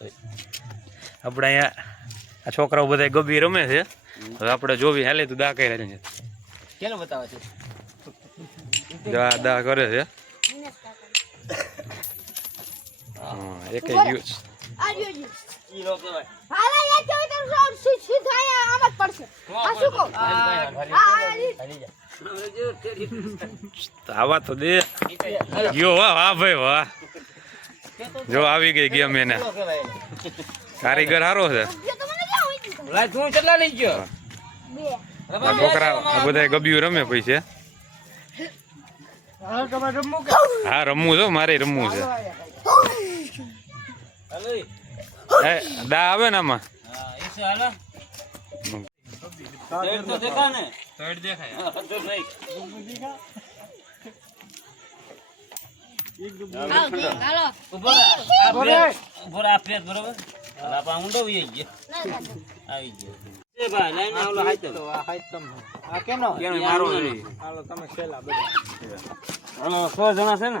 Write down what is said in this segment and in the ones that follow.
આપણે અહીંયા આ છોકરાઓ બધા ગભી રમે છે. હવે આપણે જોવી હાલે તું દા કરે છે. કેનો બતાવે છે? દા દા કરે છે. હા એક કહેવાય. હાલા યાર સીધા આમ જ પડશે. આ શું કહું? જા. આવા તો દે. ગયો વાહ વાહ ભાઈ વાહ. જો આવી ગઈ ગેમ એને. એને? કારીગર સારો છે. જો તો મને ક્યાં હોય છે લાય તું કેટલા લઈ ગયો? બે. છોકરા બધા ગબ્યું રમે પૈસે હા રમવું છો મારે રમવું છે. દા આવે ને આમાં? હા ઈ છે તો દેખા ને.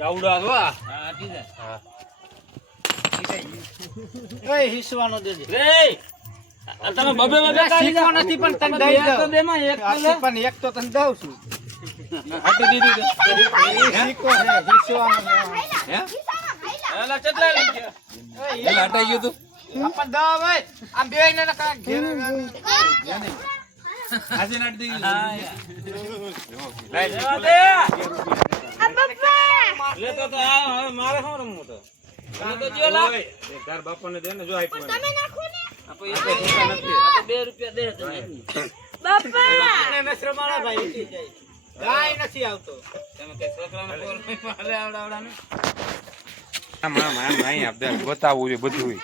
બે છો હા હટી હિસવાનો દેજે રે! તમે બબે બબે કાઢી નથી પણ તને બે દઈ તો દઉં. બેમાં એક તો એક તો તને દઉં છું. હાટી દીધી શીખો છે હિસવાનો હે? હાલા, કેટલા લઈ ગયા? એટલે હટાઈ ગયું તું? આપણ દવા ભાઈ આમ બેય ને કાંઈ ઘેર આજે નાટી દઈ હા, લેવા દે. લે તો તો આ હવે મારે શું રમવું તો? તમે તો જો બાપાને દે ને જો આપ્યું તમે નાખો ને. આ પૈસા પૈસા નથી. આ તો બે રૂપિયા દે બાપા! ભાઈ નથી આવતો. તમે કઈ છોકરાને બોલ મારે આવડાવડાને. આમ આમ આમ અહીં આપ બતાવવું છે બધું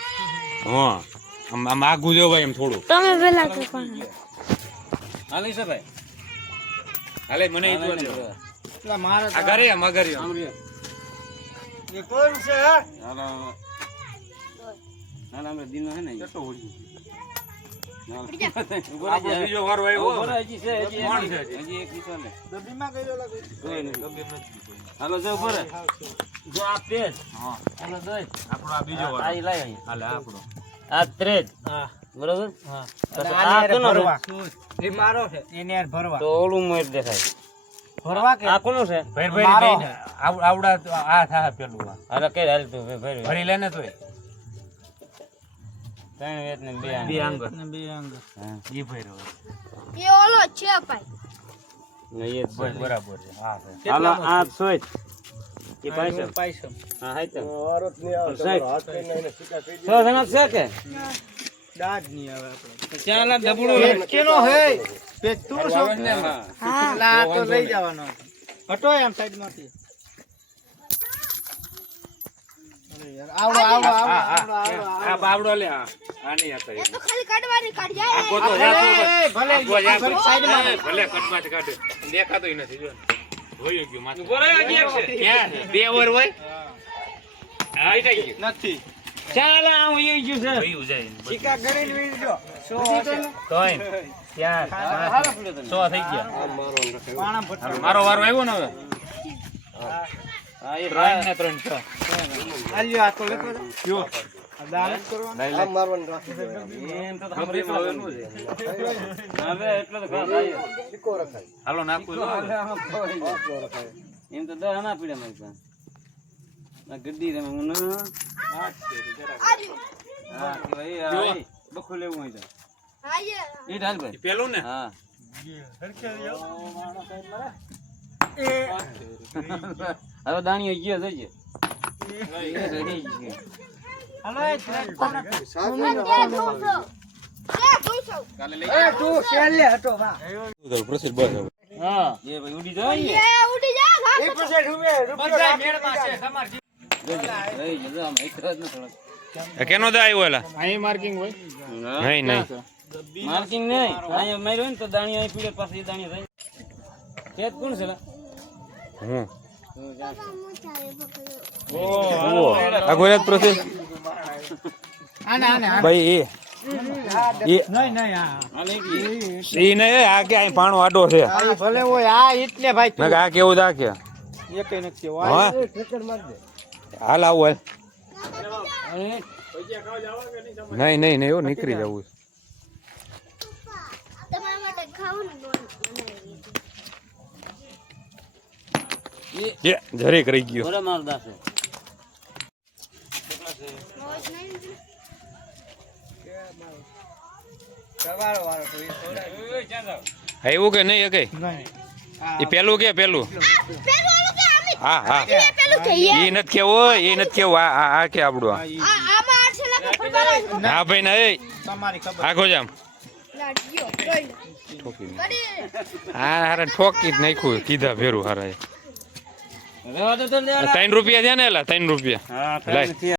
હા માગું જો ભાઈ એમ થોડું તમે પેલા હાલી છે ભાઈ હાલે મને ઈ જોવા દે. એટલે મારે આ ઘરે આ રહ્યો. એ કોણ છે હાલો ના ના અમે દિનો હે ને કેટલો. બીજો વારો આવ્યો. હજી છે, હજી એક- છે હજી? હજી એક ઈસો લે. ડબ્બીમાં ગયો લાગે કોઈ નહીં. હાલો જો ઊભો જો આ પેજ હા, હાલો દઈ આપણો આ બીજો વારો. ઈ લાય હાલે આપણો. આ ત્રેજ હા બરોબર? હા. આ કોનો છે? એ મારો છે. એને યાર ભરવા. તો ઓલું મોર દેખાય. ભરવા કે? આ કોનો છે? ભેર ભેર. આવડા આ થા પેલું આ. હાલો કઈ હાલ તું ભાઈ ભાઈ ભરી લેને તોય. ત્રણ વેત ને બે આંગ. બે અંગ બે અંગ હા. ઈ ભર્યો એ ઓલો છે ભાઈ ને એ જ બસ છે. બરાબર છે. હા હાલો આ સોય. એ પૈસા પાઈસમ હા હાઈ તો. સાહેબ સો જણા છે કે? દાદ નહીં આવે આપણે. ચાલ આ કેનો હે? પેટ છો? હા. એટલે તો લઈ જવાનો. હટો એમ સાઈડમાંથી. આવડો આવડો આવડો આ- આવડો બાવડો લે આ તો એ ખાલી કાઢવાની કાઢ જાય આ ગોતો ભલે. આખો જા તો. સાઈડમાં ભલે કટમાં કાઢે. દેખાતોય નથી જો. જોયું ગયું માથે. ઊભો રહે, છે. ક્યાં બે ઓર હોય? હા. ઈ નથી. ચાલ હું ઈ ગયું છે. ભયું જાય. ટીકા કરીને વીણી દો સો. તોય. સો થઈ ગયા. મારો વારો આવ્યો. ને હવે? ત્રણ ને ત્રણ છ આલ્યો આ તો લેતો જો. આ દાળ જ કરવાનો. એમ તો સાંભળીમાં હવે નું છે. હવે એટલો તો ખાસ આવ્યો. હાલો નાખું એમ તો દહ ના પીડ્યા મારી પાસે. હું બખું લેવું હોય તો એ એ ઢાલ ઈ ભાઈ પેલું ને. હા હવે દાણીઓ ગયો જઈએ ઉડી જાય ઉડી જા કેનો દા આવ્યો એલા? અહીં માર્કિંગ હોય. નહીં નહીં. માર્કિંગ નહીં. અહીં માર્યો ને તો દાણી અહીં પીડે પાસે દાણી થાય ખેત કોણ છે લા? હું? ઓ આ ગુજરાત પ્રોસેસ આને આને. ભાઈ એ. પાણો આડો છે. ભલે હોય આ ઈટ ને ભાઈ આ કેવું દા કે એકે નથી કેવો હા હાલ આવું હાલ. નહીં નહીં નહીં એવું નીકળી જવું તમારા માટે ખાવું ને બોલ બનાવી એ છે જરીક રહી ગયો આવ્યું કે નહીં એ કઈ એ પેલું કે પેલું? હા હા. એ નથી કેવો એ નથી કેવો. આ આ કે આપણું છે હા ભાઈ ના એ આખો જામ હા હારે ઠોકી જ નાખ્યું કીધા ભેરું હારા. ત્રણ રૂપિયા થયા ને એલા ત્રણ રૂપિયા.